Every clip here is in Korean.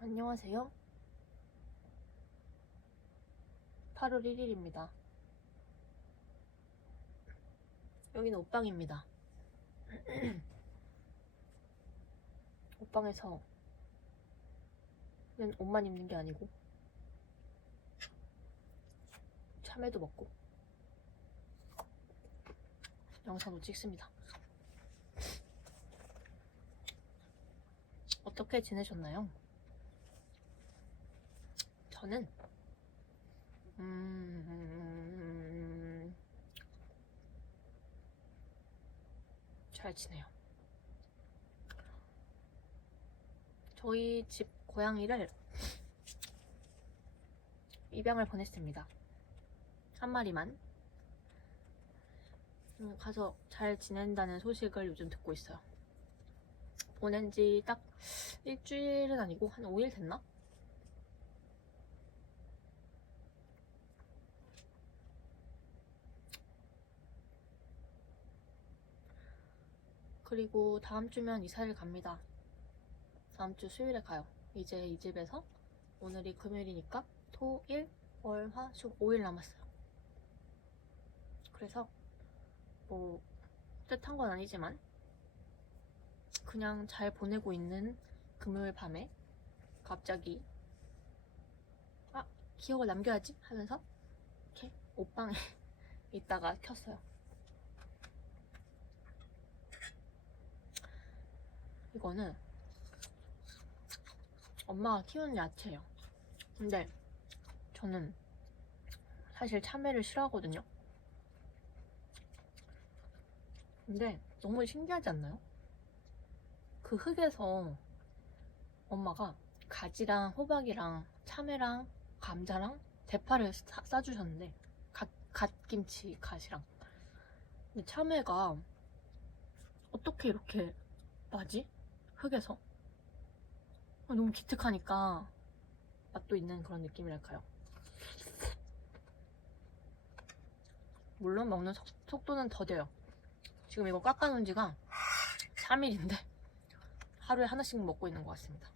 안녕하세요. 8월 1일입니다. 여기는 옷방입니다. 옷방에서 는 옷만 입는 게 아니고 참외도 먹고 영상도 찍습니다. 어떻게 지내셨나요? 저는 잘 지내요. 저희 집 고양이를 입양을 보냈습니다. 한 마리만. 가서 잘 지낸다는 소식을 요즘 듣고 있어요. 보낸 지 딱 일주일은 아니고 한 5일 됐나? 그리고 다음 주면 이사를 갑니다. 다음 주 수요일에 가요. 이제 이 집에서 오늘이 금요일이니까 토, 일, 월, 화, 수 5일 남았어요. 그래서 뭐 뜻한 건 아니지만 그냥 잘 보내고 있는 금요일 밤에 갑자기 기억을 남겨야지 하면서 이렇게 옷방에 있다가 켰어요. 이거는 엄마가 키우는 야채예요. 근데 저는 사실 참외를 싫어하거든요. 근데 너무 신기하지 않나요? 그 흙에서 엄마가 가지랑 호박이랑 참외랑 감자랑 대파를 싸주셨는데 갓김치 갓이랑. 근데 참외가 어떻게 이렇게 나지? 흙에서? 너무 기특하니까 맛도 있는 그런 느낌이랄까요? 물론 먹는 속도는 더뎌요. 지금 이거 깎아놓은 지가 3일인데 하루에 하나씩 먹고 있는 것 같습니다.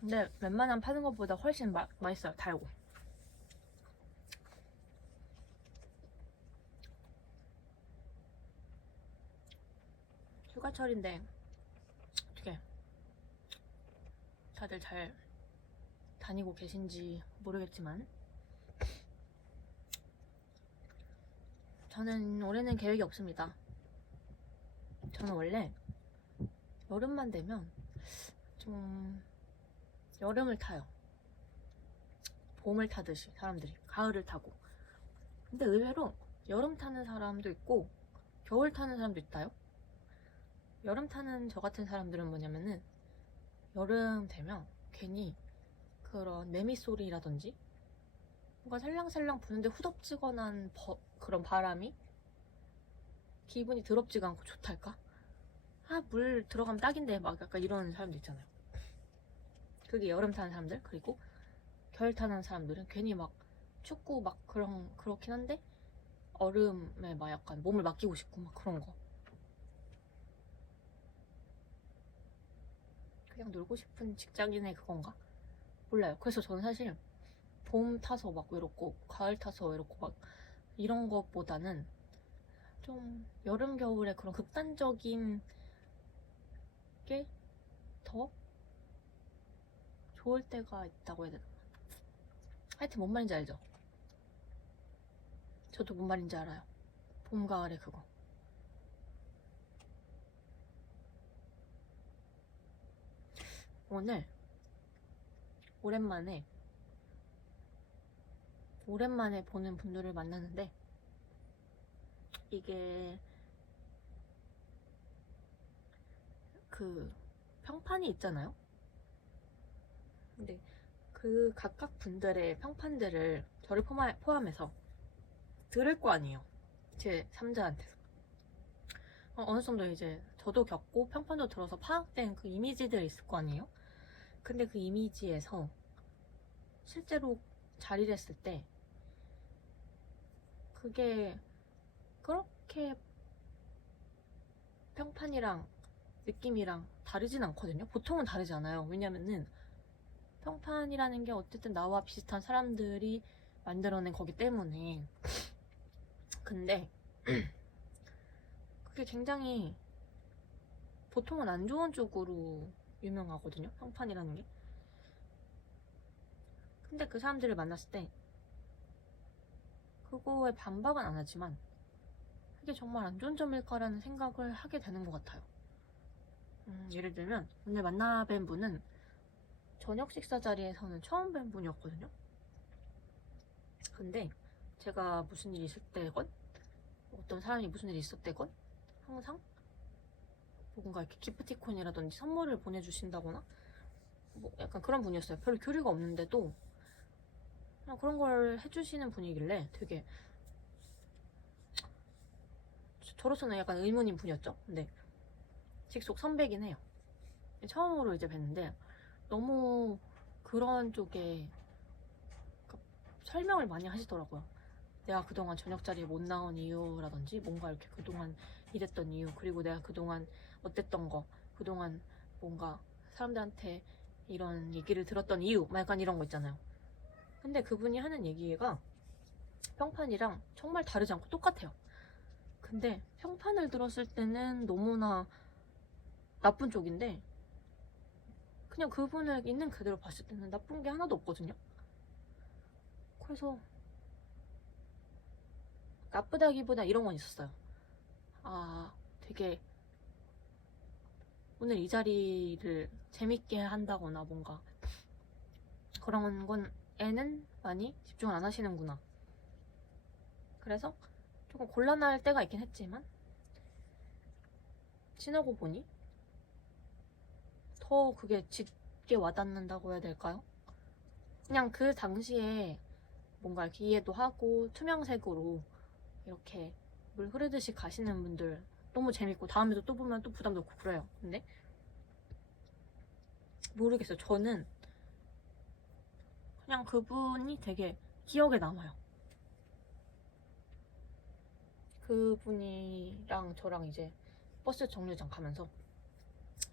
근데 웬만한 파는 것보다 훨씬 맛있어요. 달고. 휴가철인데 어떻게 다들 잘 다니고 계신지 모르겠지만 저는 올해는 계획이 없습니다. 저는 원래 여름만 되면 좀 여름을 타요. 봄을 타듯이 사람들이 가을을 타고. 근데 의외로 여름 타는 사람도 있고 겨울 타는 사람도 있다요. 여름 타는 저 같은 사람들은 뭐냐면은 여름 되면 괜히 그런 매미 소리라든지 뭔가 살랑살랑 부는데 후덥지근한 그런 바람이 기분이 더럽지가 않고 좋달까? 물 들어가면 딱인데 막 약간 이런 사람도 있잖아요. 그게 여름 타는 사람들. 그리고 겨울 타는 사람들은 괜히 막 춥고 막 그렇긴 한데 얼음에 막 약간 몸을 맡기고 싶고 막 그런 거. 그냥 놀고 싶은 직장인의 그건가? 몰라요. 그래서 저는 사실 봄 타서 막 외롭고 가을 타서 외롭고 막 이런 것보다는 좀 여름 겨울에 그런 극단적인 게 더 좋을 때가 있다고 해야 되나? 하여튼 뭔 말인지 알죠? 저도 뭔 말인지 알아요. 봄 가을에 그거. 오늘 오랜만에 보는 분들을 만났는데 이게 그 평판이 있잖아요. 근데 그 각각 분들의 평판들을 저를 포함해서 들을 거 아니에요. 제 3자한테서. 어느 정도 이제 저도 겪고 평판도 들어서 파악된 그 이미지들이 있을 거 아니에요. 근데 그 이미지에서 실제로 자리를 했을 때 그게 그렇게 평판이랑 느낌이랑 다르진 않거든요. 보통은 다르지 않아요. 왜냐면은 평판이라는 게 어쨌든 나와 비슷한 사람들이 만들어낸 거기 때문에. 근데 그게 굉장히 보통은 안 좋은 쪽으로 유명하거든요. 평판이라는 게. 근데 그 사람들을 만났을 때 그거에 반박은 안 하지만 이게 정말 안 좋은 점일까라는 생각을 하게 되는 것 같아요. 예를 들면 오늘 만나 뵌 분은 저녁 식사 자리에서는 처음 뵌 분이었거든요. 근데 제가 무슨 일이 있을 때건 어떤 사람이 무슨 일이 있었대건 항상 뭔가 이렇게 기프티콘이라든지 선물을 보내주신다거나 뭐 약간 그런 분이었어요. 별로 교류가 없는데도 그냥 그런 걸 해주시는 분이길래 되게 저로서는 약간 의문인 분이었죠. 근데 직속 선배긴 해요. 처음으로 이제 뵀는데 너무 그런 쪽에 설명을 많이 하시더라고요. 내가 그동안 저녁 자리에 못 나온 이유라든지 뭔가 이렇게 그동안 이랬던 이유, 그리고 내가 그동안 어땠던 거, 그동안 뭔가 사람들한테 이런 얘기를 들었던 이유, 막 약간 이런 거 있잖아요. 근데 그분이 하는 얘기가 평판이랑 정말 다르지 않고 똑같아요. 근데 평판을 들었을 때는 너무나 나쁜 쪽인데 그냥 그분을 있는 그대로 봤을 때는 나쁜 게 하나도 없거든요. 그래서 나쁘다기보다 이런 건 있었어요. 아, 되게 오늘 이 자리를 재밌게 한다거나 뭔가 그런 건 애는 많이 집중을 안 하시는구나. 그래서 조금 곤란할 때가 있긴 했지만 지나고 보니 더 그게 짙게 와닿는다고 해야 될까요? 그냥 그 당시에 뭔가 이렇게 이해도 하고 투명색으로 이렇게 물 흐르듯이 가시는 분들 너무 재밌고 다음에도 또 보면 또 부담도 없고 그래요. 근데 모르겠어요. 저는 그냥 그분이 되게 기억에 남아요. 그분이랑 저랑 이제 버스 정류장 가면서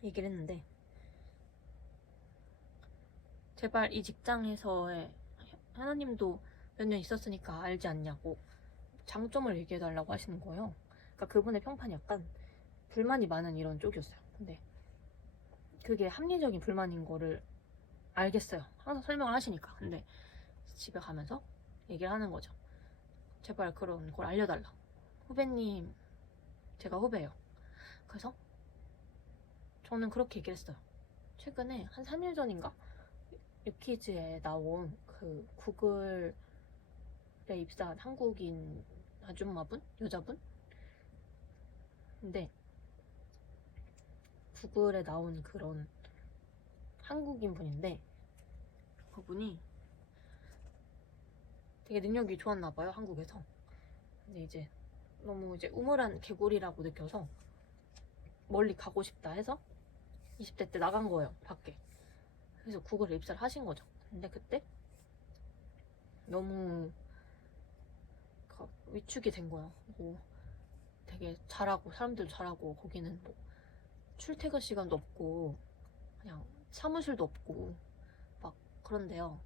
얘기를 했는데 제발 이 직장에서의 하나님도 몇 년 있었으니까 알지 않냐고 장점을 얘기해달라고 하시는 거예요. 그러니까 그분의 평판이 약간 불만이 많은 이런 쪽이었어요. 근데 그게 합리적인 불만인 거를 알겠어요. 항상 설명을 하시니까. 근데 집에 가면서 얘기를 하는 거죠. 제발 그런 걸 알려달라. 후배님, 제가 후배예요. 그래서 저는 그렇게 얘기를 했어요. 최근에 한 3일 전인가? 유퀴즈에 나온 그 구글에 입사한 한국인 아줌마분? 여자분? 근데 구글에 나온 그런 한국인 분인데 그분이 되게 능력이 좋았나 봐요, 한국에서. 근데 이제 너무 이제 우물한 개구리라고 느껴서 멀리 가고 싶다 해서 20대 때 나간 거예요, 밖에. 그래서 구글에 입사를 하신 거죠. 근데 그때 너무 위축이 된 거예요. 뭐 되게 잘하고 사람들 잘하고 거기는 뭐 출퇴근 시간도 없고 그냥 사무실도 없고 막 그런데요.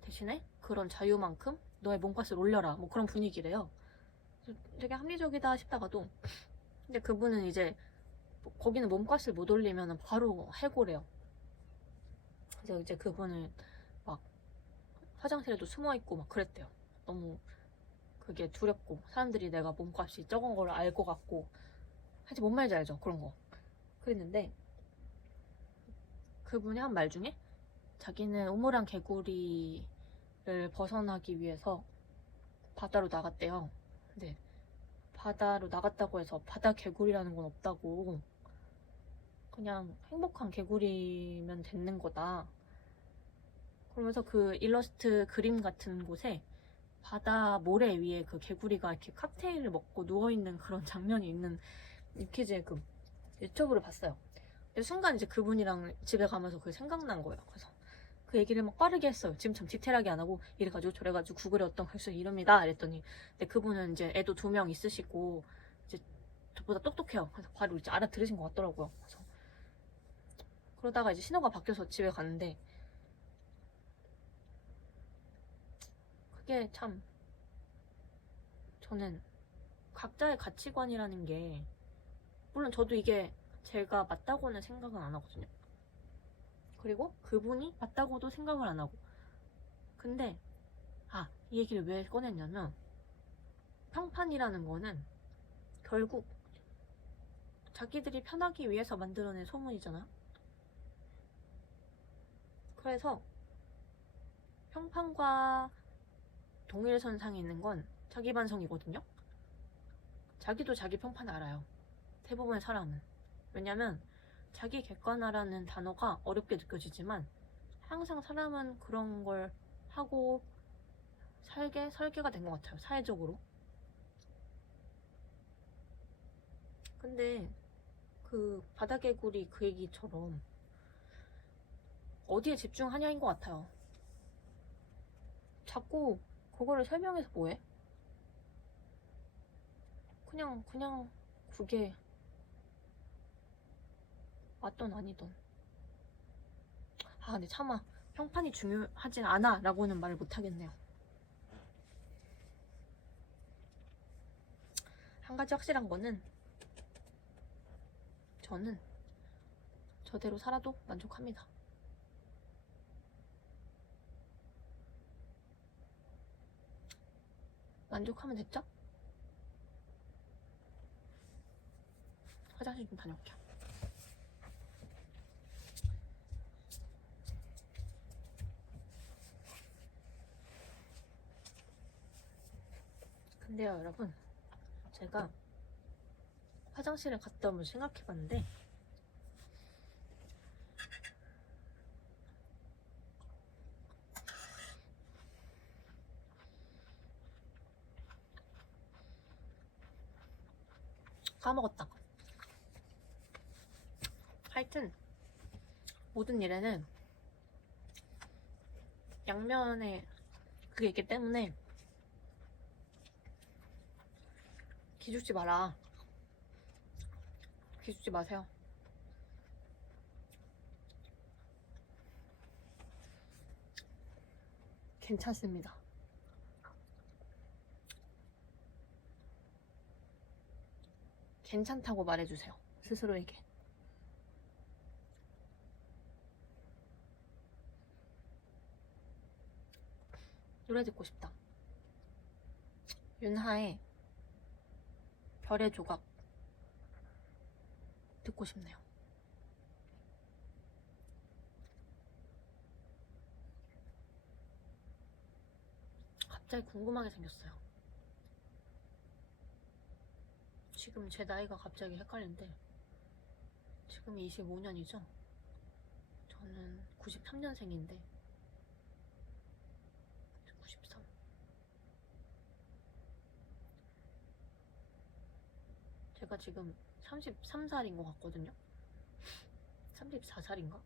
대신에 그런 자유만큼 너의 몸값을 올려라 뭐 그런 분위기래요. 되게 합리적이다 싶다가도 근데 그분은 이제 거기는 몸값을 못 올리면 바로 해고래요. 그래서 이제 그분은 막 화장실에도 숨어있고 막 그랬대요. 너무 그게 두렵고 사람들이 내가 몸값이 적은 걸 알 것 같고 하여튼 뭔 말인지 알죠? 그런 거. 그랬는데 그분이 한 말 중에 자기는 우물한 개구리를 벗어나기 위해서 바다로 나갔대요. 근데 바다로 나갔다고 해서 바다 개구리라는 건 없다고 그냥 행복한 개구리면 되는 거다. 그러면서 그 일러스트 그림 같은 곳에 바다 모래 위에 그 개구리가 이렇게 칵테일을 먹고 누워있는 그런 장면이 있는 유퀴즈의 그 유튜브를 봤어요. 근데 순간 이제 그분이랑 집에 가면서 그게 생각난 거예요. 그래서 그 얘기를 막 빠르게 했어요. 지금 참 디테일하게 안 하고 이래가지고 저래가지고 구글에 어떤 글쓰 이름이다 이랬더니 근데 그분은 이제 애도 2명 있으시고 이제 저보다 똑똑해요. 그래서 바로 이제 알아들으신 것 같더라고요. 그래서 그러다가 이제 신호가 바뀌어서 집에 갔는데 그게 참 저는 각자의 가치관이라는 게 물론 저도 이게 제가 맞다고는 생각은 안 하거든요. 그리고 그분이 맞다고도 생각을 안 하고 근데 이 얘기를 왜 꺼냈냐면 평판이라는 거는 결국 자기들이 편하기 위해서 만들어낸 소문이잖아요. 그래서 평판과 동일선상에 있는 건 자기 반성이거든요. 자기도 자기 평판 알아요. 대부분의 사람은. 왜냐면 자기 객관화라는 단어가 어렵게 느껴지지만 항상 사람은 그런 걸 하고 설계가 된 것 같아요. 사회적으로. 근데 그 바다개구리 그 얘기처럼 어디에 집중하냐인 것 같아요. 자꾸 그거를 설명해서 뭐해? 그냥 그게 맞던 아니던. 근데 차마 평판이 중요하진 않아 라고는 말을 못하겠네요. 한 가지 확실한 거는 저는 저대로 살아도 만족합니다. 만족하면 됐죠? 화장실 좀 다녀올게요. 근데요 여러분, 제가 화장실에 갔다 오면 생각해봤는데 까먹었다. 하여튼 모든 일에는 양면에 그게 있기 때문에 기죽지 마라. 기죽지 마세요. 괜찮습니다. 괜찮다고 말해주세요. 스스로에게. 노래 듣고 싶다. 윤하의 별의 조각 듣고 싶네요. 갑자기 궁금하게 생겼어요. 지금 제 나이가 갑자기 헷갈리는데 지금 25년이죠? 저는 93년생인데 93. 제가 지금 33살인 것 같거든요? 34살인가?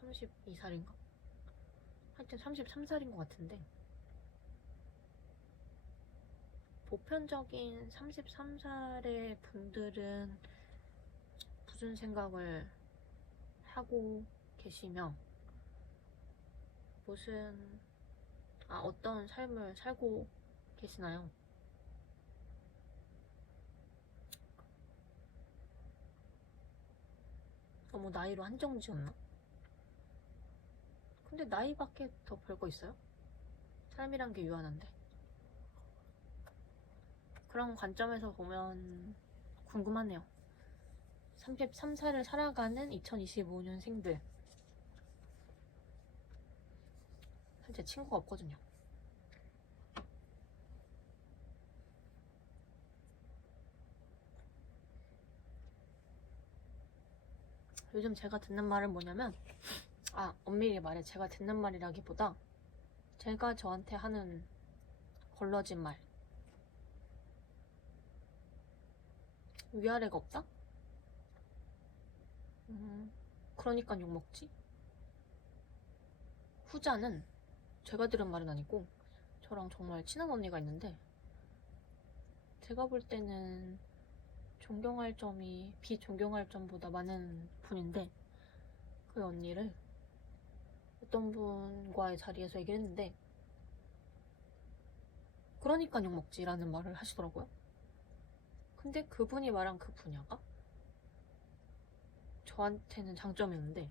32살인가? 하여튼 33살인 것 같은데 보편적인 33살의 분들은 무슨 생각을 하고 계시며 어떤 삶을 살고 계시나요? 너무 나이로 한정 지었나? 근데 나이밖에 더 별거 있어요? 삶이란 게 유한한데. 그런 관점에서 보면 궁금하네요. 33살을 살아가는 2025년생들. 사실 제 친구가 없거든요. 요즘 제가 듣는 말은 뭐냐면 엄밀히 말해 제가 듣는 말이라기보다 제가 저한테 하는 걸러진 말. 위아래가 없다? 그러니까 욕먹지? 후자는 제가 들은 말은 아니고 저랑 정말 친한 언니가 있는데 제가 볼 때는 존경할 점이 비존경할 점보다 많은 분인데, 그 언니를 어떤 분과의 자리에서 얘기를 했는데, 그러니까 욕먹지라는 말을 하시더라고요. 근데 그분이 말한 그 분야가 저한테는 장점이었는데,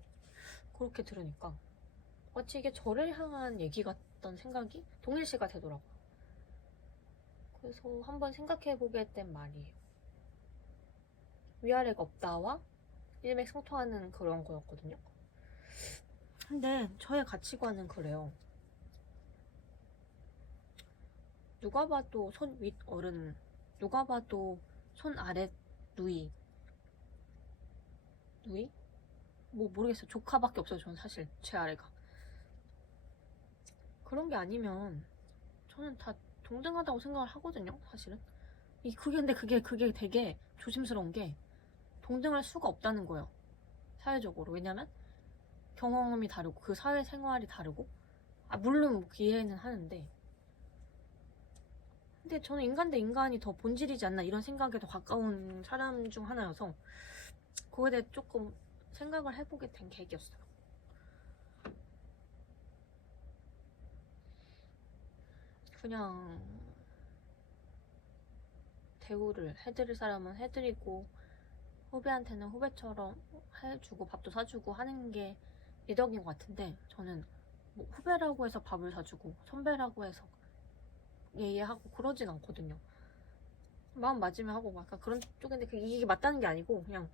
그렇게 들으니까 마치 이게 저를 향한 얘기 같던 생각이 동일시가 되더라고요. 그래서 한번 생각해보게 된 말이에요. 위아래가 없다와 일맥상통하는 그런 거였거든요. 근데 저의 가치관은 그래요. 누가 봐도 손 윗 어른, 누가 봐도 손 아래 누이? 뭐 모르겠어요. 조카밖에 없어요. 저는 사실 제 아래가. 그런 게 아니면 저는 다 동등하다고 생각을 하거든요. 사실은. 근데 그게 되게 조심스러운 게 동등할 수가 없다는 거예요. 사회적으로. 왜냐면 경험이 다르고 그 사회생활이 다르고, 물론 이해는 하는데, 근데 저는 인간 대 인간이 더 본질이지 않나 이런 생각에 더 가까운 사람 중 하나여서 그거에 대해 조금 생각을 해보게 된 계기였어요. 그냥 대우를 해드릴 사람은 해드리고, 후배한테는 후배처럼 해주고 밥도 사주고 하는 게 미덕인 것 같은데, 저는 뭐 후배라고 해서 밥을 사주고 선배라고 해서 예의하고 그러진 않거든요. 마음 맞으면 하고 약간 그런 쪽인데, 이게 맞다는 게 아니고 그냥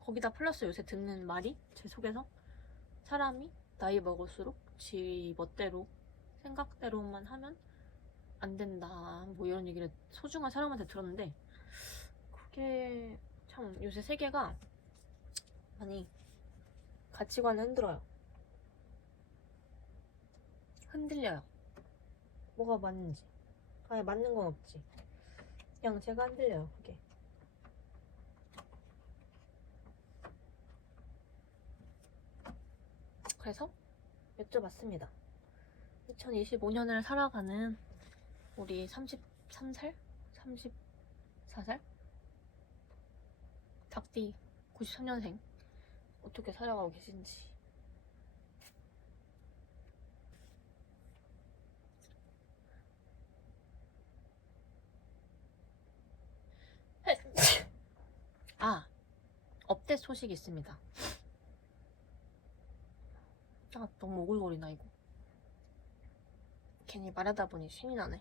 거기다 플러스 요새 듣는 말이 제 속에서 사람이 나이 먹을수록 지 멋대로 생각대로만 하면 안 된다, 뭐 이런 얘기를 소중한 사람한테 들었는데, 그게 참 요새 세계가 많이 가치관을 흔들려요. 뭐가 맞는지. 아예 맞는 건 없지. 그냥 제가 흔들려요, 그게. 그래서 여쭤봤습니다. 2025년을 살아가는 우리 33살? 34살? 닭띠 93년생 어떻게 살아가고 계신지. 업데이트 소식이 있습니다. 너무 오글거리나 이거. 괜히 말하다 보니 신이 나네.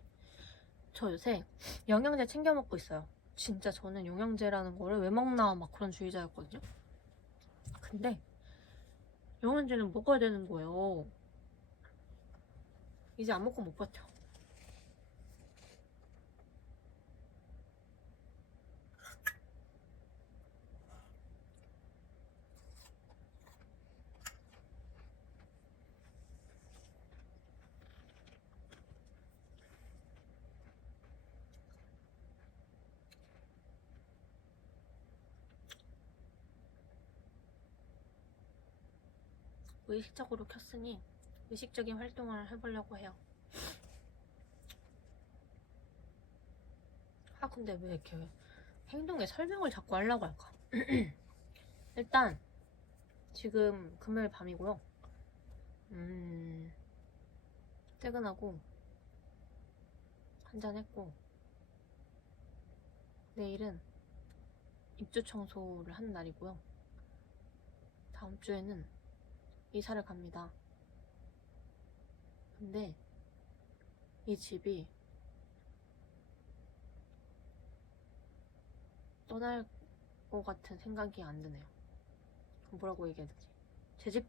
저 요새 영양제 챙겨 먹고 있어요. 진짜 저는 영양제라는 거를 왜 먹나 막 그런 주의자였거든요. 근데 영양제는 먹어야 되는 거예요. 이제 안 먹고 못 버텨. 의식적으로 켰으니 의식적인 활동을 해보려고 해요. 근데 왜 이렇게 행동에 설명을 자꾸 하려고 할까? 일단 지금 금요일 밤이고요. 퇴근하고 한잔 했고, 내일은 입주 청소를 하는 날이고요. 다음 주에는 이사를 갑니다. 근데 이 집이 떠날 것 같은 생각이 안 드네요. 뭐라고 얘기해야 되지?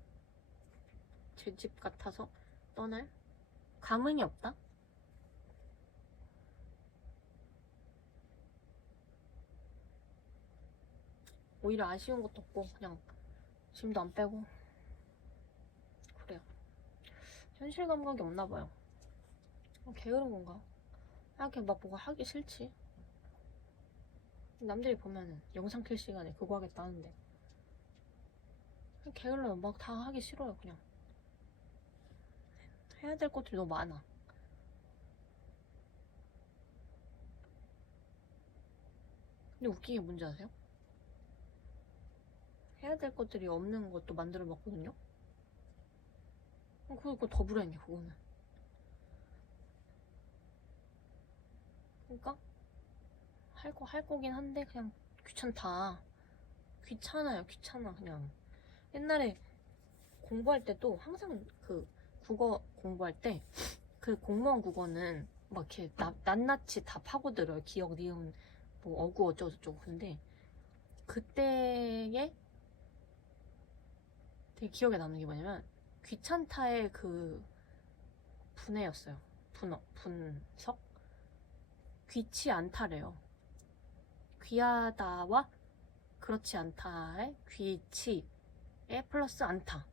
제 집 같아서 떠날 감흥이 없다? 오히려 아쉬운 것도 없고 그냥 짐도 안 빼고 그래요. 현실 감각이 없나 봐요. 게으른 건가? 이렇게 막 뭐가 하기 싫지. 남들이 보면은 영상 킬 시간에 그거 하겠다 하는데 게을러요. 막 다 하기 싫어요. 그냥 해야 될 것들이 너무 많아. 근데 웃긴 게 뭔지 아세요? 해야 될 것들이 없는 것도 만들어 봤거든요. 그거 더 불행해 그거는. 그러니까 할 거긴 한데 그냥 귀찮다. 귀찮아요. 귀찮아 그냥. 옛날에 공부할 때도 항상 그 국어 공부할 때 그 공무원 국어는 막 이렇게 낱낱이 다 파고들어요. 기억, 니은, 뭐 어구 어쩌고 저쩌고. 근데 그때에 되게 기억에 남는 게 뭐냐면 귀찮다의 그 분해였어요. 분석? 귀치 않다래요. 귀하다와 그렇지 않다의 귀치에 플러스 않다.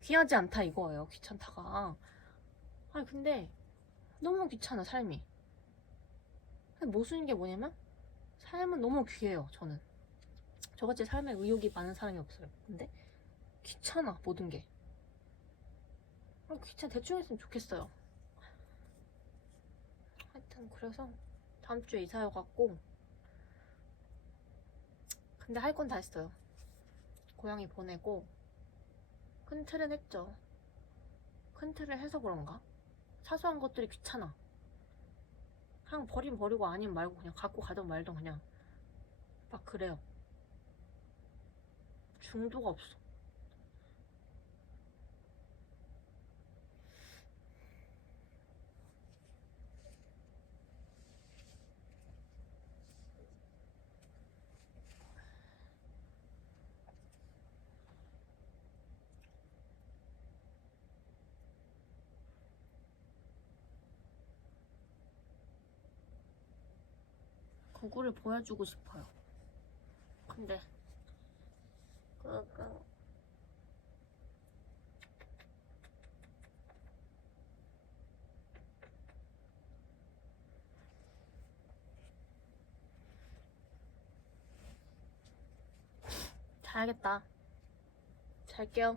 귀하지 않다 이거예요. 귀찮다가. 아니 근데 너무 귀찮아 삶이. 모순인 게 뭐냐면 삶은 너무 귀해요. 저는 저같이 삶에 의욕이 많은 사람이 없어요. 근데 귀찮아 모든 게. 귀찮아 대충 했으면 좋겠어요. 하여튼 그래서 다음 주에 이사여갖고 근데 할 건 다 했어요. 고양이 보내고 큰 틀은 했죠. 큰 틀을 해서 그런가? 사소한 것들이 귀찮아. 그냥 버리면 버리고 아니면 말고 그냥 갖고 가든 말든 그냥 막 그래요. 중도가 없어. 그거를 보여주고 싶어요. 근데 자야겠다. 잘게요.